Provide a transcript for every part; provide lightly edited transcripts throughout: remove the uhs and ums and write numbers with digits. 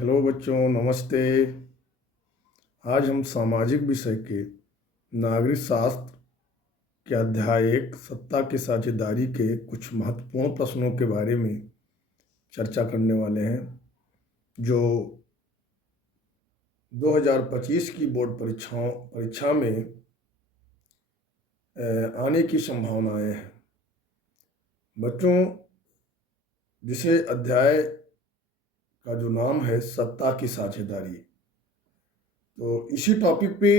Hello बच्चों, नमस्ते। आज हम सामाजिक विषय के नागरिक शास्त्र के अध्याय 1 सत्ता की साझेदारी के कुछ महत्वपूर्ण प्रश्नों के बारे में चर्चा करने वाले हैं, जो 2025 की बोर्ड परीक्षा में आने की संभावनाएं हैं। बच्चों, जिसे अध्याय का जो नाम है सत्ता की साझेदारी, तो इसी टॉपिक पे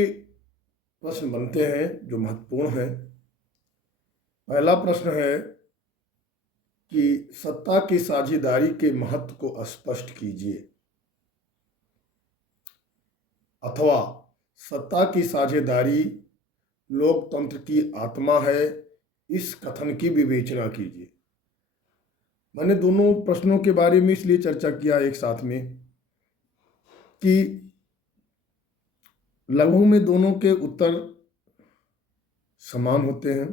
प्रश्न बनते हैं जो महत्वपूर्ण हैं। पहला प्रश्न है कि सत्ता की साझेदारी के महत्व को स्पष्ट कीजिए, अथवा सत्ता की साझेदारी लोकतंत्र की आत्मा है, इस कथन की विवेचना कीजिए। मैंने दोनों प्रश्नों के बारे में इसलिए चर्चा किया एक साथ में कि लगभग में दोनों के उत्तर समान होते हैं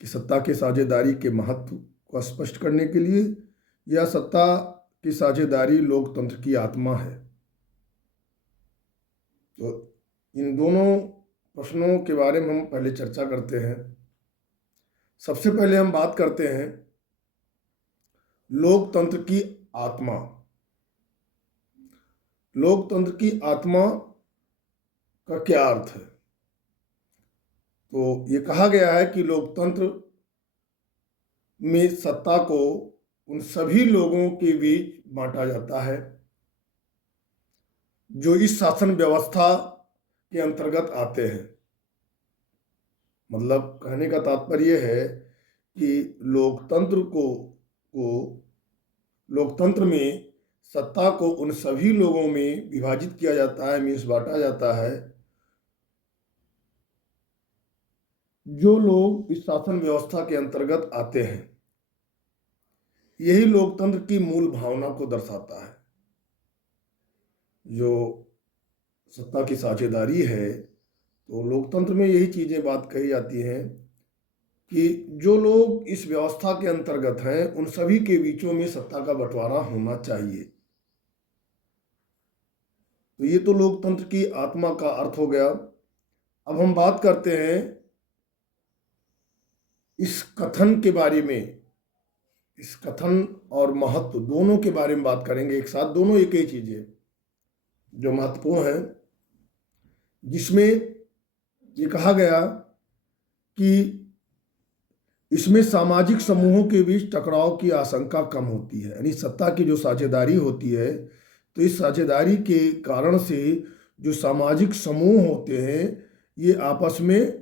कि सत्ता की साझेदारी के महत्व को स्पष्ट करने के लिए या सत्ता की साझेदारी लोकतंत्र की आत्मा है। तो इन दोनों प्रश्नों के बारे में हम पहले चर्चा करते हैं। सबसे पहले हम बात करते हैं लोकतंत्र की आत्मा। लोकतंत्र की आत्मा का क्या अर्थ है? तो ये कहा गया है कि लोकतंत्र में सत्ता को उन सभी लोगों के बीच बांटा जाता है जो इस शासन व्यवस्था के अंतर्गत आते हैं। मतलब कहने का तात्पर्य है कि लोकतंत्र में सत्ता को उन सभी लोगों में विभाजित किया जाता है, मीन्स बांटा जाता है, जो लोग इस शासन व्यवस्था के अंतर्गत आते हैं। यही लोकतंत्र की मूल भावना को दर्शाता है। जो सत्ता की साझेदारी है, तो लोकतंत्र में यही चीजें बात कही जाती हैं कि जो लोग इस व्यवस्था के अंतर्गत हैं उन सभी के बीचों में सत्ता का बंटवारा होना चाहिए। तो ये तो लोकतंत्र की आत्मा का अर्थ हो गया। अब हम बात करते हैं इस कथन के बारे में। इस कथन और महत्व दोनों के बारे में बात करेंगे एक साथ। दोनों एक ही चीज है जो महत्वपूर्ण है, जिसमें ये कहा गया कि इसमें सामाजिक समूहों के बीच टकराव की आशंका कम होती है। यानी सत्ता की जो साझेदारी होती है, तो इस साझेदारी के कारण से जो सामाजिक समूह होते हैं ये आपस में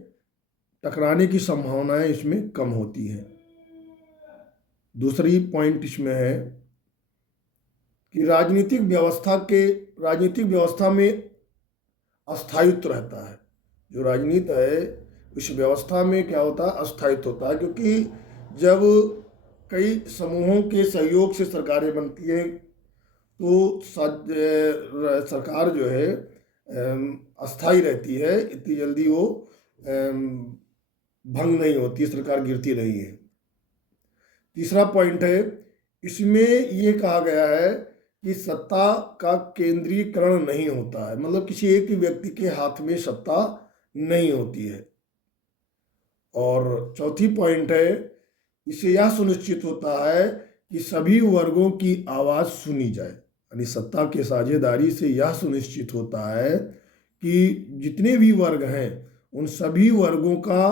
टकराने की संभावनाएं इसमें कम होती हैं। दूसरी पॉइंट इसमें है कि राजनीतिक व्यवस्था में अस्थायित्व रहता है। जो राजनीति है इस व्यवस्था में क्या होता है? अस्थायित्व होता है, क्योंकि जब कई समूहों के सहयोग से सरकारें बनती हैं तो सरकार जो है अस्थायी रहती है, इतनी जल्दी वो भंग नहीं होती, सरकार गिरती नहीं है। तीसरा पॉइंट है, इसमें ये कहा गया है कि सत्ता का केंद्रीकरण नहीं होता है। मतलब किसी एक ही व्यक्ति के हाथ में सत्ता नहीं होती है। और चौथी पॉइंट है, इससे यह सुनिश्चित होता है कि सभी वर्गों की आवाज़ सुनी जाए। यानी सत्ता के साझेदारी से यह सुनिश्चित होता है कि जितने भी वर्ग हैं उन सभी वर्गों का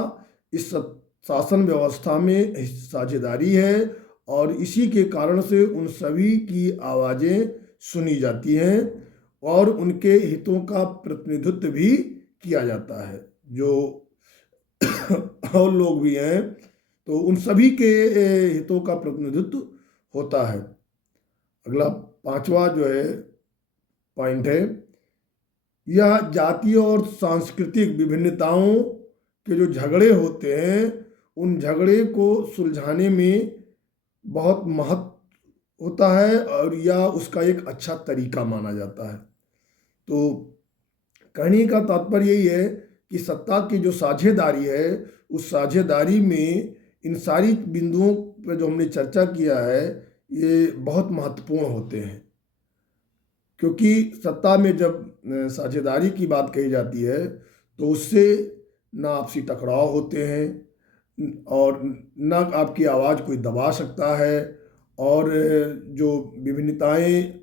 इस शासन व्यवस्था में साझेदारी है, और इसी के कारण से उन सभी की आवाज़ें सुनी जाती हैं और उनके हितों का प्रतिनिधित्व भी किया जाता है। जो और लोग भी हैं तो उन सभी के हितों का प्रतिनिधित्व होता है। अगला पांचवा जो है पॉइंट है, यह जातीय और सांस्कृतिक विभिन्नताओं के जो झगड़े होते हैं उन झगड़े को सुलझाने में बहुत महत्व होता है और यह उसका एक अच्छा तरीका माना जाता है। तो कहने का तात्पर्य यही है कि सत्ता की जो साझेदारी है उस साझेदारी में इन सारी बिंदुओं पर जो हमने चर्चा किया है ये बहुत महत्वपूर्ण होते हैं। क्योंकि सत्ता में जब साझेदारी की बात कही जाती है तो उससे ना आपसी टकराव होते हैं और ना आपकी आवाज़ कोई दबा सकता है, और जो विभिन्नताएं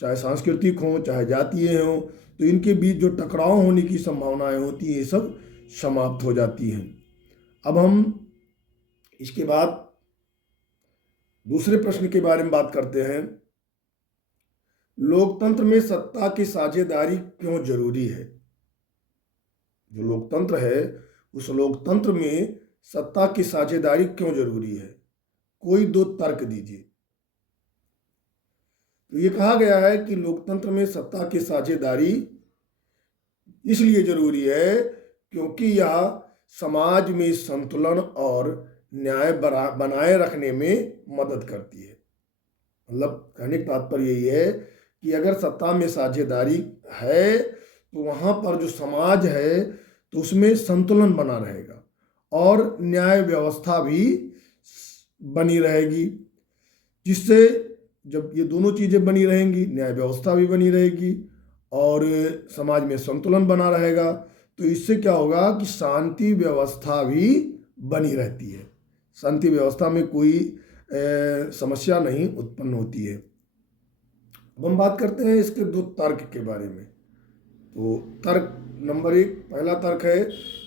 चाहे सांस्कृतिक हों चाहे जातीय हों तो इनके बीच जो टकराव होने की संभावनाएं होती हैं ये सब समाप्त हो जाती हैं। अब हम इसके बाद दूसरे प्रश्न के बारे में बात करते हैं। लोकतंत्र में सत्ता की साझेदारी क्यों जरूरी है? जो लोकतंत्र है उस लोकतंत्र में सत्ता की साझेदारी क्यों जरूरी है? कोई दो तर्क दीजिए। तो ये कहा गया है कि लोकतंत्र में सत्ता की साझेदारी इसलिए जरूरी है क्योंकि यह समाज में संतुलन और न्याय बनाए रखने में मदद करती है। मतलब कहने का तात्पर्य यही है कि अगर सत्ता में साझेदारी है तो वहाँ पर जो समाज है तो उसमें संतुलन बना रहेगा और न्याय व्यवस्था भी बनी रहेगी, जिससे जब ये दोनों चीज़ें बनी रहेंगी, न्याय व्यवस्था भी बनी रहेगी और समाज में संतुलन बना रहेगा, तो इससे क्या होगा कि शांति व्यवस्था भी बनी रहती है। शांति व्यवस्था में कोई समस्या नहीं उत्पन्न होती है। अब हम बात करते हैं इसके दो तर्क के बारे में। तो तर्क नंबर 1, पहला तर्क है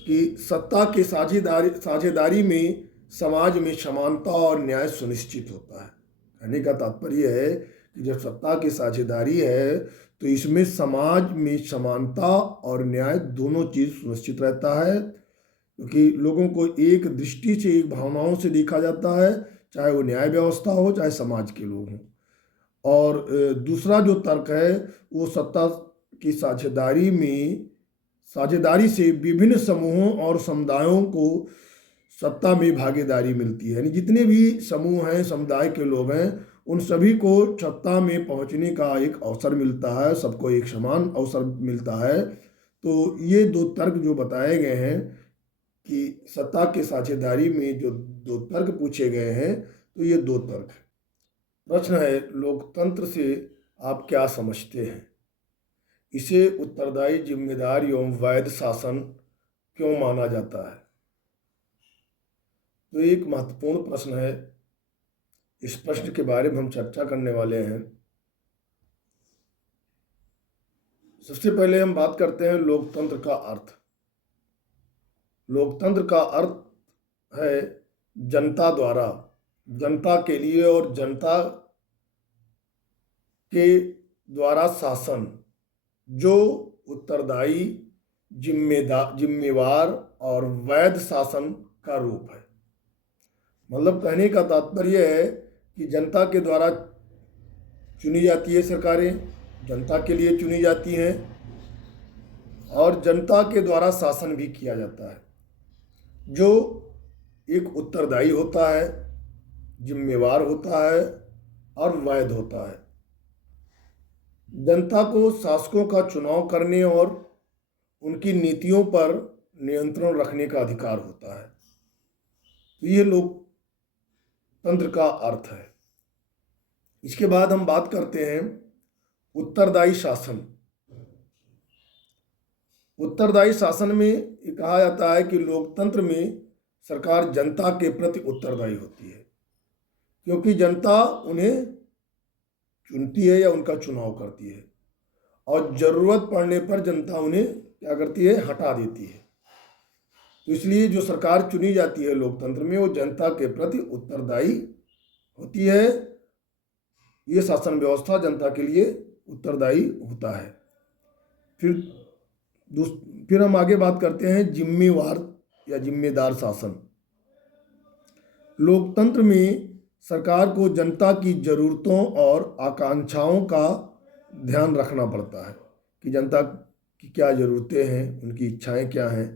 कि सत्ता की साझेदारी में समाज में समानता और न्याय सुनिश्चित होता है। कहने का तात्पर्य है कि जब सत्ता की साझेदारी है तो इसमें समाज में समानता और न्याय दोनों चीज़ सुनिश्चित रहता है, क्योंकि लोगों को एक दृष्टि से एक भावनाओं से देखा जाता है, चाहे वो न्याय व्यवस्था हो चाहे समाज के लोग हों। और दूसरा जो तर्क है वो सत्ता की साझेदारी से विभिन्न समूहों और समुदायों को सत्ता में भागीदारी मिलती है। यानी जितने भी समूह हैं, समुदाय के लोग हैं, उन सभी को सत्ता में पहुंचने का एक अवसर मिलता है, सबको एक समान अवसर मिलता है। तो ये दो तर्क जो बताए गए हैं कि सत्ता के साझेदारी में जो दो तर्क पूछे गए हैं, तो ये दो तर्क हैं। प्रश्न है, लोकतंत्र से आप क्या समझते हैं? इसे उत्तरदायी, जिम्मेदार एवं वैध शासन क्यों माना जाता है? तो एक महत्वपूर्ण प्रश्न है। इस प्रश्न के बारे में हम चर्चा करने वाले हैं। सबसे पहले हम बात करते हैं लोकतंत्र का अर्थ। लोकतंत्र का अर्थ है जनता द्वारा, जनता के लिए और जनता के द्वारा शासन, जो उत्तरदायी, जिम्मेवार और वैध शासन का रूप है। मतलब कहने का तात्पर्य है कि जनता के द्वारा चुनी जाती है सरकारें, जनता के लिए चुनी जाती हैं और जनता के द्वारा शासन भी किया जाता है, जो एक उत्तरदायी होता है, जिम्मेवार होता है और वैध होता है। जनता को शासकों का चुनाव करने और उनकी नीतियों पर नियंत्रण रखने का अधिकार होता है। तो ये लोकतंत्र का अर्थ है। इसके बाद हम बात करते हैं उत्तरदायी शासन। उत्तरदायी शासन में ये कहा जाता है कि लोकतंत्र में सरकार जनता के प्रति उत्तरदायी होती है, क्योंकि जनता उन्हें चुनती है या उनका चुनाव करती है और ज़रूरत पड़ने पर जनता उन्हें क्या करती है, हटा देती है। तो इसलिए जो सरकार चुनी जाती है लोकतंत्र में वो जनता के प्रति उत्तरदायी होती है। ये शासन व्यवस्था जनता के लिए उत्तरदायी होता है। फिर हम आगे बात करते हैं जिम्मेवार या जिम्मेदार शासन। लोकतंत्र में सरकार को जनता की ज़रूरतों और आकांक्षाओं का ध्यान रखना पड़ता है कि जनता की क्या ज़रूरतें हैं, उनकी इच्छाएं क्या हैं।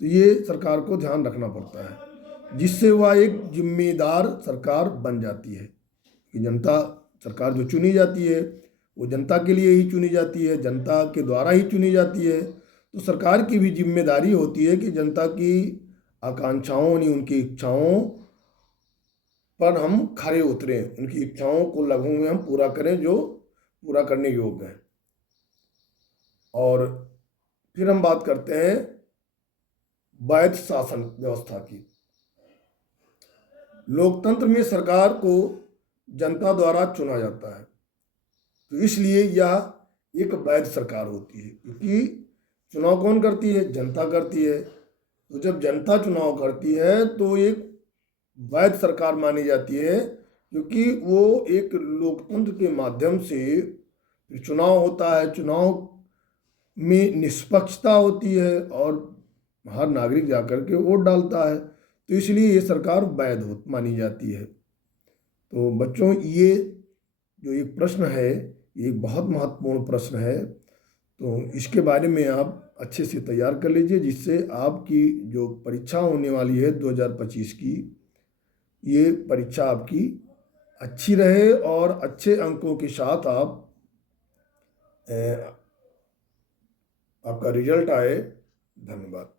तो ये सरकार को ध्यान रखना पड़ता है, जिससे वह एक जिम्मेदार सरकार बन जाती है कि सरकार जो चुनी जाती है वो जनता के लिए ही चुनी जाती है, जनता के द्वारा ही चुनी जाती है। तो सरकार की भी जिम्मेदारी होती है कि जनता की आकांक्षाओं यानी उनकी इच्छाओं पर हम खरे उतरें, उनकी इच्छाओं को लघु में हम पूरा करें, जो पूरा करने योग्य है। और फिर हम बात करते हैं वैध शासन व्यवस्था की। लोकतंत्र में सरकार को जनता द्वारा चुना जाता है, तो इसलिए यह एक वैध सरकार होती है, क्योंकि चुनाव कौन करती है? जनता करती है। तो जब जनता चुनाव करती है तो एक वैध सरकार मानी जाती है, क्योंकि वो एक लोकतंत्र के माध्यम से चुनाव होता है, चुनाव में निष्पक्षता होती है और हर नागरिक जाकर के वोट डालता है, तो इसलिए ये सरकार वैध मानी जाती है। तो बच्चों, ये जो एक प्रश्न है, ये एक बहुत महत्वपूर्ण प्रश्न है, तो इसके बारे में आप अच्छे से तैयार कर लीजिए, जिससे आपकी जो परीक्षा होने वाली है 2025 की, ये परीक्षा आपकी अच्छी रहे और अच्छे अंकों के साथ आपका रिजल्ट आए। धन्यवाद।